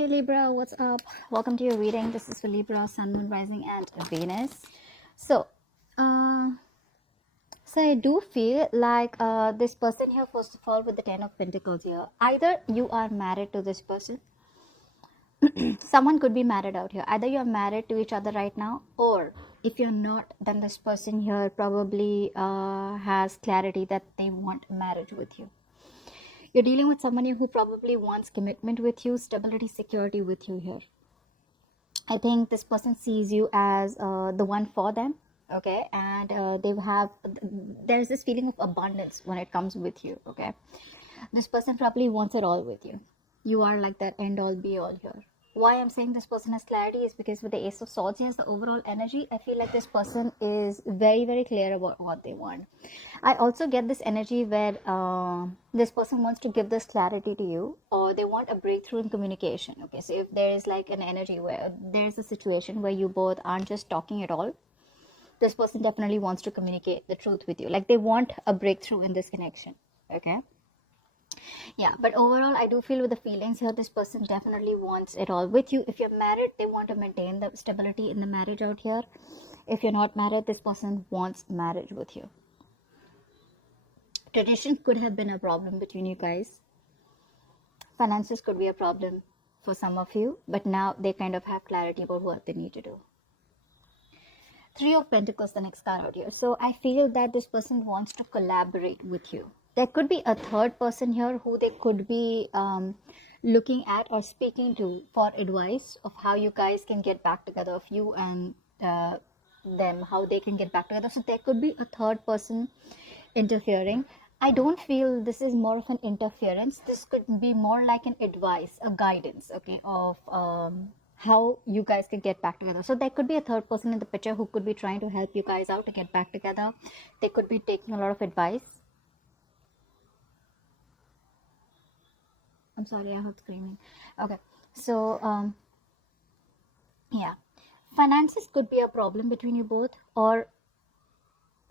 Hey Libra, what's up? Welcome to your reading. This is for Libra, Sun, Moon, Rising, and Venus. So, uh, so I do feel like this person here, first of all, with the Ten of Pentacles here, either you are married to this person, someone could be married out here. Either you're married to each other right now, or if you're not, then this person here probably has clarity that they want marriage with you. You're dealing with somebody who probably wants commitment with you, stability, security with you here. I think this person sees you as the one for them, okay, and there's this feeling of abundance when it comes with you, okay. This person probably wants it all with you. You are like that end all be all here. Why I'm saying this person has clarity is because with the Ace of Swords, he has the overall energy. I feel like this person is very, very clear about what they want. I also get this energy where this person wants to give this clarity to you, or they want a breakthrough in communication. Okay, so if there is like an energy where there's a situation where you both aren't just talking at all, this person definitely wants to communicate the truth with you. Like they want a breakthrough in this connection. Okay. Yeah, but overall, I do feel with the feelings here, this person definitely wants it all with you. If you're married, they want to maintain the stability in the marriage out here. If you're not married, this person wants marriage with you. Tradition could have been a problem between you guys. Finances could be a problem for some of you, but now they kind of have clarity about what they need to do. Three of Pentacles, the next card out here. So I feel that this person wants to collaborate with you. There could be a third person here who they could be looking at or speaking to for advice of how you guys can get back together, of you and them, how they can get back together. So there could be a third person interfering. I don't feel this is more of an interference. This could be more like an advice, a guidance, okay, of how you guys can get back together. So there could be a third person in the picture who could be trying to help you guys out to get back together. They could be taking a lot of advice. I'm sorry, I heard screaming. Okay, so yeah, finances could be a problem between you both, or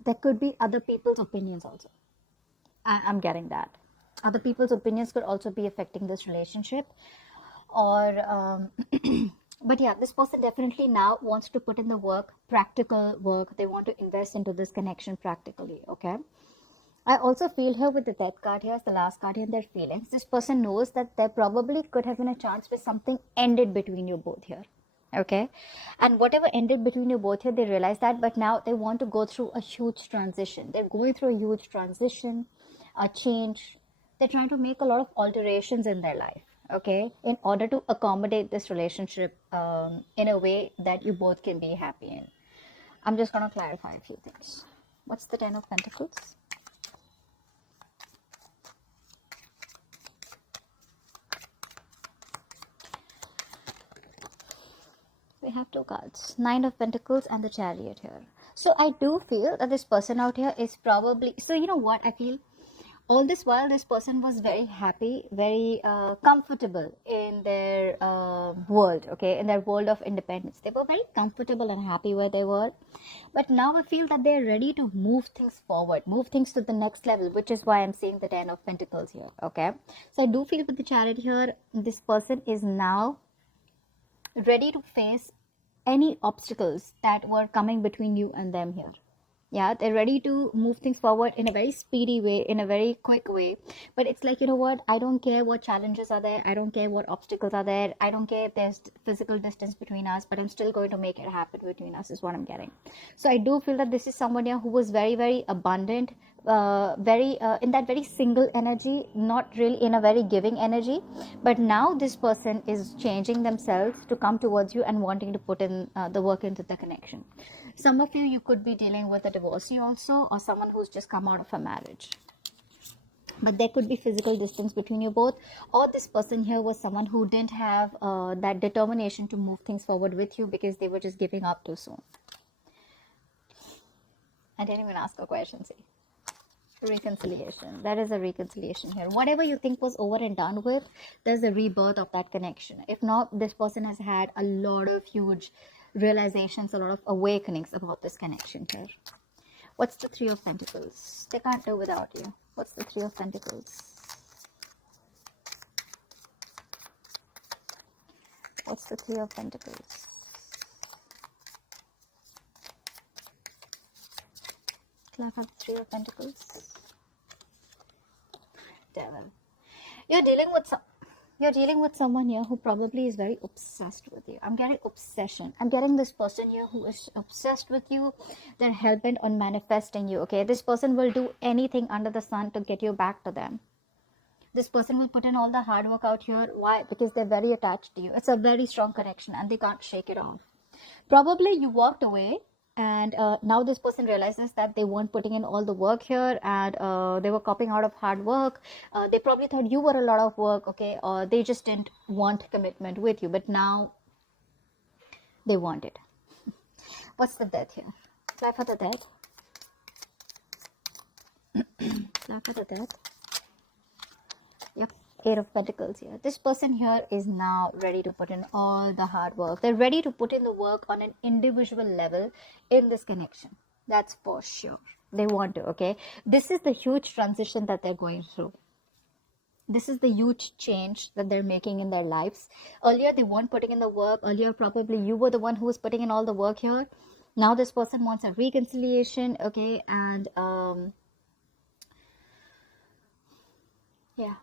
there could be other people's opinions also. I'm getting that. Other people's opinions could also be affecting this relationship, or but yeah, this person definitely now wants to put in the work, practical work. They want to invest into this connection practically. Okay, I also feel here with the death card here as the last card here in their feelings. This person knows that there probably could have been a chance where something ended between you both here. Okay, and whatever ended between you both here, they realize that, but now they want to go through a huge transition. They're going through a huge transition, a change. They're trying to make a lot of alterations in their life, okay, in order to accommodate this relationship in a way that you both can be happy in. I'm just going to clarify a few things. What's the Ten of Pentacles? We have two cards, Nine of Pentacles and the Chariot here. So I do feel that this person out here is probably, so you know what I feel, all this while this person was very happy, very comfortable in their world, okay, in their world of independence. They were very comfortable and happy where they were, but now I feel that they're ready to move things forward, move things to the next level, which is why I'm seeing the Ten of Pentacles here. Okay, so I do feel with the Chariot here, this person is now ready to face any obstacles that were coming between you and them here. Yeah, they're ready to move things forward in a very speedy way, in a very quick way. But it's like, you know what, I don't care what challenges are there, I don't care what obstacles are there, I don't care if there's physical distance between us, but I'm still going to make it happen between us, is what I'm getting. So I do feel that this is somebody who was very, very abundant, very in that very single energy, not really in a very giving energy. But now this person is changing themselves to come towards you and wanting to put in the work into the connection. Some of you could be dealing with a divorcee also, or someone who's just come out of a marriage. But there could be physical distance between you both, or this person here was someone who didn't have that determination to move things forward with you because they were just giving up too soon. I didn't even ask a question, see. Reconciliation. There is a reconciliation here. Whatever you think was over and done with, there's a rebirth of that connection. If not, this person has had a lot of huge realizations, a lot of awakenings about this connection here. What's the Three of Pentacles? They can't do without you. What's the Three of Pentacles? What's the Three of Pentacles? Clarify the Three of Pentacles. Devil. You're dealing with someone here who probably is very obsessed with you. I'm getting obsession. I'm getting this person here who is obsessed with you. They're hell-bent on manifesting you, okay? This person will do anything under the sun to get you back to them. This person will put in all the hard work out here. Why? Because they're very attached to you. It's a very strong connection and they can't shake it off. Probably you walked away and now this person realizes that they weren't putting in all the work here and they were copying out of hard work. They probably thought you were a lot of work, okay, or they just didn't want commitment with you, but now they want it. What's the Death here? Fly for the Death. Fly for the Death. Yep, Eight of Pentacles here. This person here is now ready to put in all the hard work. They're ready to put in the work on an individual level in this connection. That's for sure. They want to, okay? This is the huge transition that they're going through. This is the huge change that they're making in their lives. Earlier, they weren't putting in the work. Earlier, probably you were the one who was putting in all the work here. Now, this person wants a reconciliation, okay? And, yeah.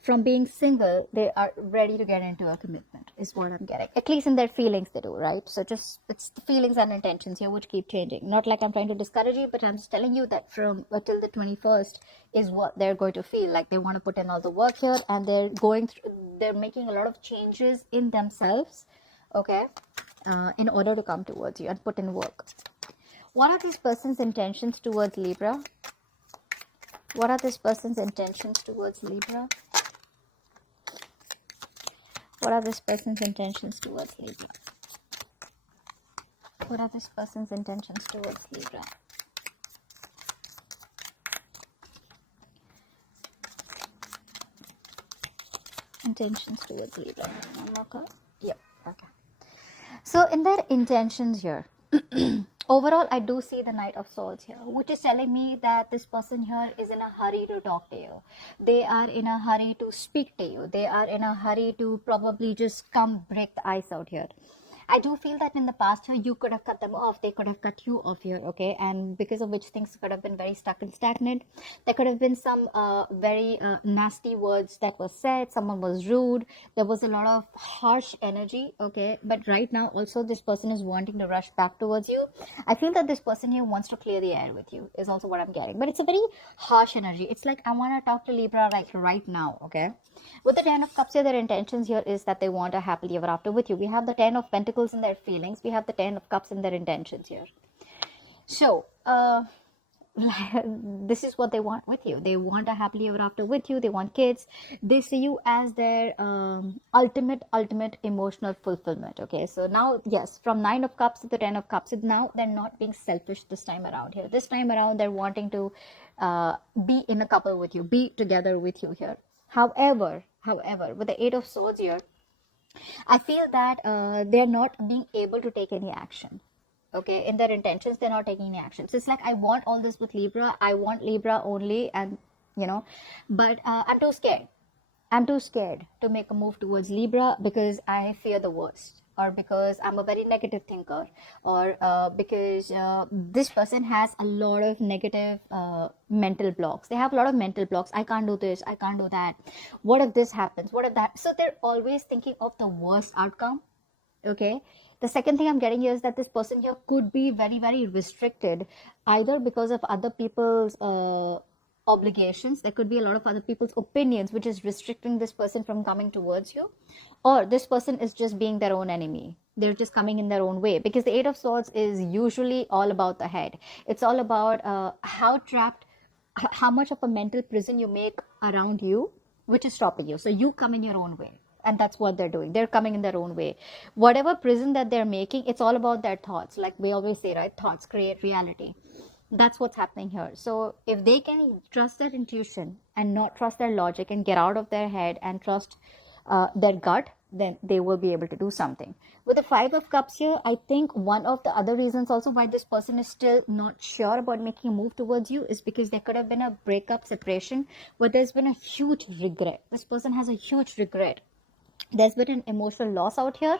From being single, they are ready to get into a commitment, is what I'm getting. At least in their feelings, they do, right? So just, it's the feelings and intentions here which keep changing. Not like I'm trying to discourage you, but I'm just telling you that from till the 21st is what they're going to feel like. They want to put in all the work here and they're going through, they're making a lot of changes in themselves, okay, in order to come towards you and put in work. What are this person's intentions towards Libra? What are this person's intentions towards Libra? What are this person's intentions towards Libra? What are this person's intentions towards Libra? Intentions towards Libra. One more card? Yep. Okay. So in their intentions here, overall, I do see the Knight of Swords here, which is telling me that this person here is in a hurry to talk to you. They are in a hurry to speak to you. They are in a hurry to probably just come break the ice out here. I do feel that in the past here, you could have cut them off. They could have cut you off here, okay? And because of which things could have been very stuck and stagnant. There could have been some very nasty words that were said. Someone was rude. There was a lot of harsh energy, okay? But right now, also, this person is wanting to rush back towards you. I feel that this person here wants to clear the air with you, is also what I'm getting. But it's a very harsh energy. It's like, I want to talk to Libra like right now, okay? With the Ten of Cups here, their intentions here is that they want a happily ever after with you. We have the Ten of Pentacles in their feelings. We have the Ten of Cups in their intentions here. So, this is what they want with you. They want a happily ever after with you. They want kids. They see you as their ultimate emotional fulfillment. Okay, so now, yes, from Nine of Cups to the Ten of Cups, now they're not being selfish this time around here. This time around, they're wanting to be in a couple with you, be together with you here. However, with the Eight of Swords here, I feel that they're not being able to take any action. Okay, in their intentions, they're not taking any action. So it's like, I want all this with Libra. I want Libra only, and but I'm too scared. I'm too scared to make a move towards Libra because I fear the worst, or because I'm a very negative thinker, or because this person has a lot of negative mental blocks. They have a lot of mental blocks. I can't do this. I can't do that. What if this happens? What if that? So they're always thinking of the worst outcome. Okay. The second thing I'm getting here is that this person here could be very, very restricted, either because of other people's obligations. There could be a lot of other people's opinions which is restricting this person from coming towards you, or this person is just being their own enemy. They're just coming in their own way, because the Eight of Swords is usually all about the head. It's all about how much of a mental prison you make around you, which is stopping you. So you come in your own way. And that's what they're doing. They're coming in their own way. Whatever prison that they're making, it's all about their thoughts. Like we always say, right? Thoughts create reality. That's what's happening here. So if they can trust their intuition and not trust their logic and get out of their head and trust their gut, then they will be able to do something. With the Five of Cups here, I think one of the other reasons also why this person is still not sure about making a move towards you is because there could have been a breakup, separation, where there's been a huge regret. This person has a huge regret There's been an emotional loss out here,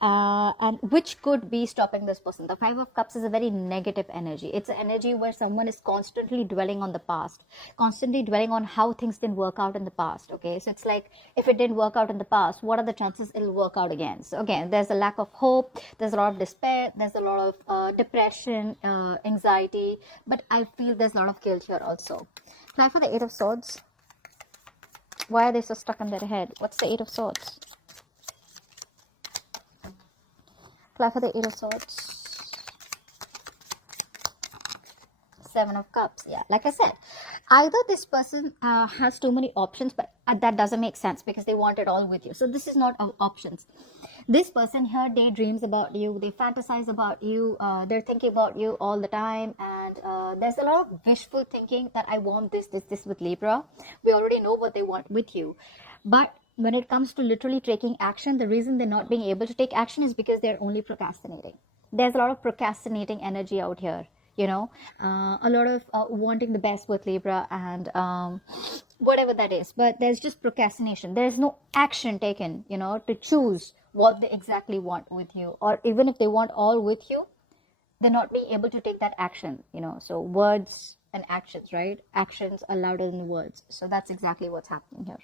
and which could be stopping this person. The Five of Cups is a very negative energy. It's an energy where someone is constantly dwelling on the past, constantly dwelling on how things didn't work out in the past. Okay, so it's like, if it didn't work out in the past, what are the chances it'll work out again? So again, there's a lack of hope, there's a lot of despair, there's a lot of depression, anxiety, but I feel there's a lot of guilt here also. Apply for the Eight of Swords. Why are they so stuck in their head? What's the Eight of Swords? Apply for the Eight of Swords. Seven of Cups. Yeah, like I said, either this person has too many options, but that doesn't make sense because they want it all with you. So this is not options. This person here daydreams about you, they fantasize about you, they're thinking about you all the time, and there's a lot of wishful thinking that I want this with Libra. We already know what they want with you, but when it comes to literally taking action, the reason they're not being able to take action is because they're only procrastinating. There's a lot of procrastinating energy out here, you know, a lot of wanting the best with Libra, and whatever that is, but there's just procrastination. There's no action taken, you know, to choose what they exactly want with you, or even if they want all with you, they're not being able to take that action, you know. So words and actions, right? Actions are louder than words. So that's exactly what's happening here.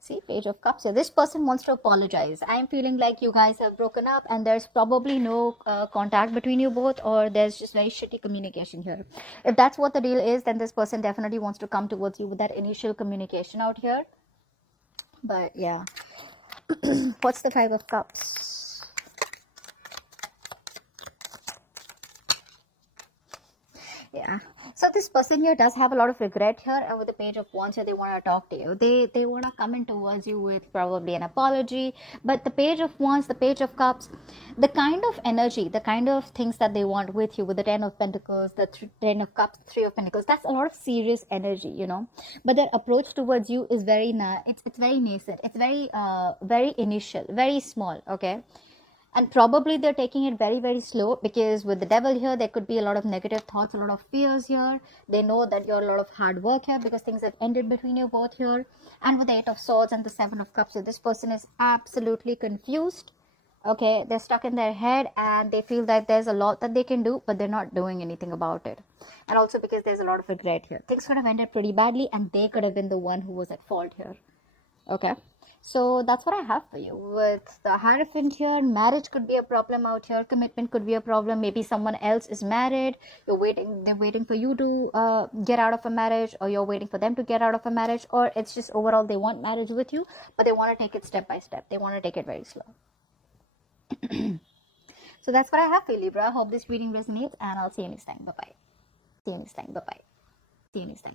See, Page of Cups. So this person wants to apologize. I'm feeling like you guys have broken up and there's probably no contact between you both, or there's just very shitty communication here. If that's what the deal is, then this person definitely wants to come towards you with that initial communication out here. But yeah. What's the Five of Cups? Yeah. So this person here does have a lot of regret here, and with the Page of Wands here, they want to talk to you. They want to come in towards you with probably an apology. But the Page of Wands, the Page of Cups, the kind of energy, the kind of things that they want with you, with the Ten of Pentacles, the Ten of Cups, Three of Pentacles, that's a lot of serious energy, you know. But their approach towards you is very it's very nascent. It's very initial, very small. Okay. And probably they're taking it very, very slow, because with the Devil here, there could be a lot of negative thoughts, a lot of fears here. They know that you're a lot of hard work here because things have ended between you both here. And with the Eight of Swords and the Seven of Cups, so this person is absolutely confused. Okay, they're stuck in their head and they feel that there's a lot that they can do, but they're not doing anything about it. And also because there's a lot of regret here. Things could have ended pretty badly and they could have been the one who was at fault here. Okay. So that's what I have for you. With the Hierophant here, marriage could be a problem out here. Commitment could be a problem. Maybe someone else is married. They're waiting for you to get out of a marriage, or you're waiting for them to get out of a marriage, or it's just overall they want marriage with you, but they want to take it step by step. They want to take it very slow. So that's what I have for you, Libra. Hope this reading resonates, and I'll see you next time. Bye-bye. See you next time. Bye-bye. See you next time.